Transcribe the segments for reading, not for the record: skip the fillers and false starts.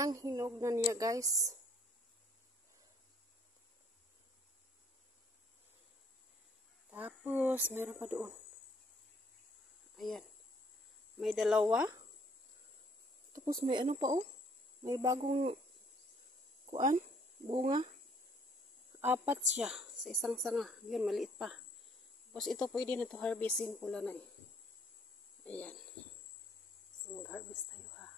Ang hinog na niya, guys. Tapos, meron pa doon. Ayan. May dalawa. Tapos, may ano pa, oh. May bagong kuan, bunga. 4 siya sa isang sanga. Yun, maliit pa. Tapos, ito pwede na ito harvestin. Pula na eh. Ayan. So, mag-harvest tayo, ha.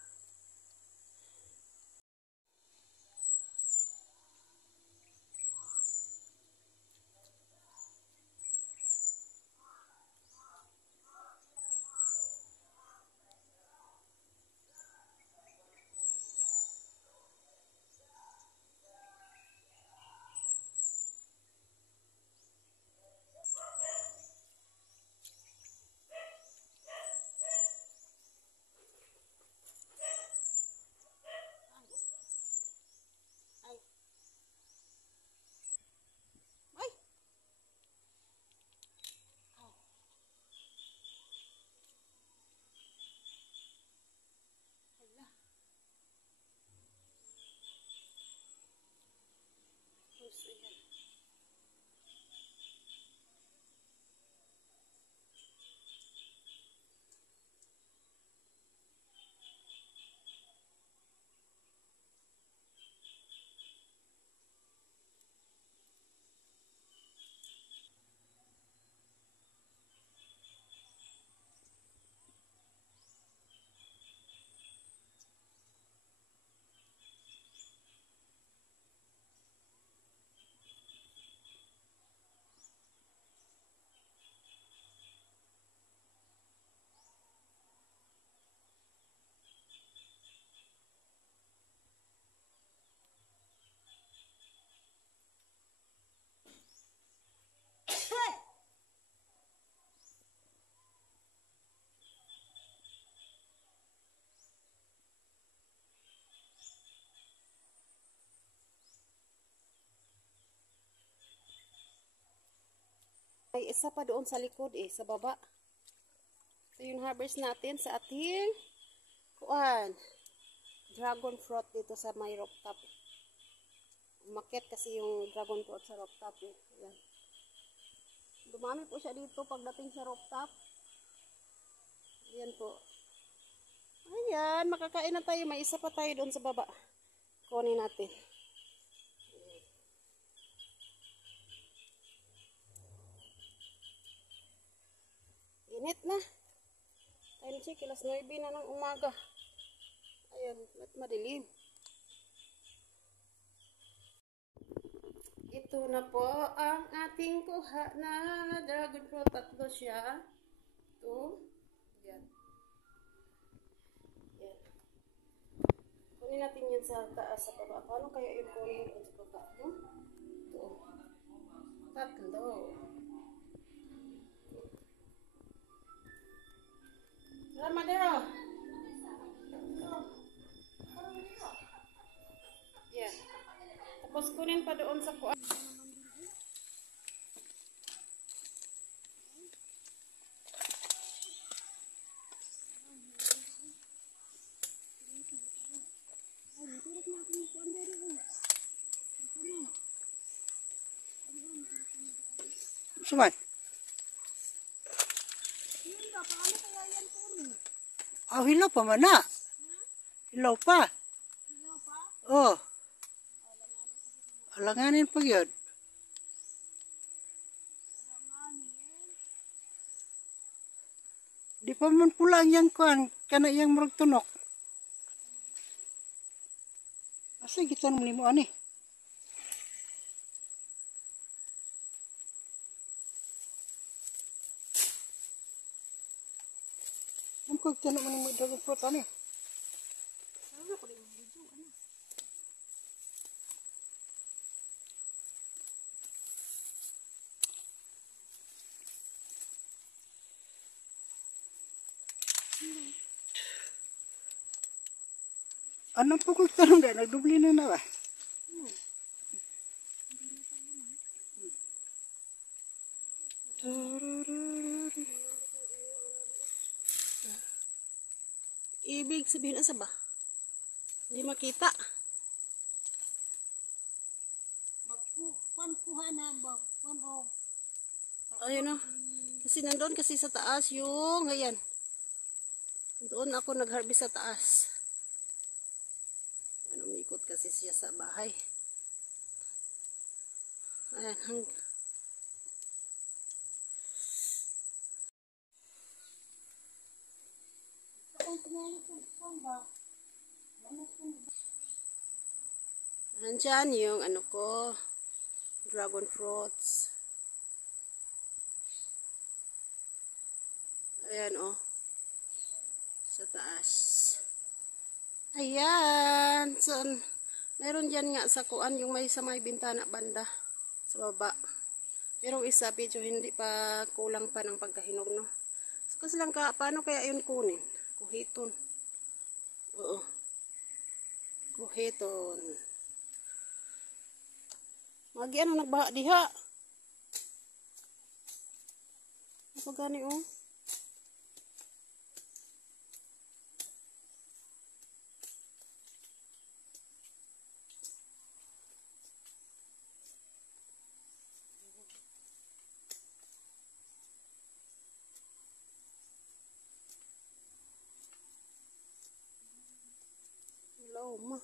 May isa pa doon sa likod eh, sa baba. Ito yung harvest natin sa ating kuan. Dragon fruit dito sa may rooftop. Umakyat kasi yung dragon fruit sa rooftop eh. Ayan. Dumami po siya dito pagdating sa rooftop. Ayan po. Ayan, makakain na tayo. May isa pa tayo doon sa baba. Kunin natin. Init na. Time check, alas 9 na ng umaga. Ayan, at madilim. Ito na po ang ating kuha na dragon fruit. 3 siya. Ito. Ayan. Ayan. Kunin natin yun sa taas, sa baba. Paano kaya yung kunin yun sa baba? Ito. 3. Ramadero. Yan. Tapos kunin pa doon sa kuan. Sumat. Oh, hilaw pa man na. Hilaw pa. Hilaw pa? Oh. Alanganin pa yun. Di pa man pulang yang kuan. Kana yang murag tunok. Asa kita naman mo ani? Kung tanong mo ni dragon fruit ani. Sana ko din video ano. Ano po kung tanong dahil nagdubli na na ba? Ibig sabihin asa ba? Hindi makita. Kuha na ba? O. Ayun o. Kasi nandoon kasi sa taas yung, ayan. Doon ako nag-harvest sa taas. Ayan, umikot kasi siya sa bahay. Ayan, Nandyan yung ano ko, dragon fruits. Ayan o. Sa taas. Ayan. So, meron dyan nga sa kuan yung may sa may bintana banda. Sa baba. Merong isa, medyo hindi pa kulang pa ng pagkahinog, no? So, kasi lang paano kaya yun kunin? Kuhiton. Oo. Kuhiton. Magi ano nagbaha diha. Apa gani oh? Hello, ma.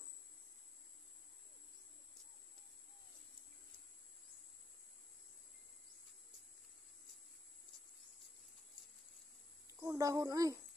Kung dahon ay.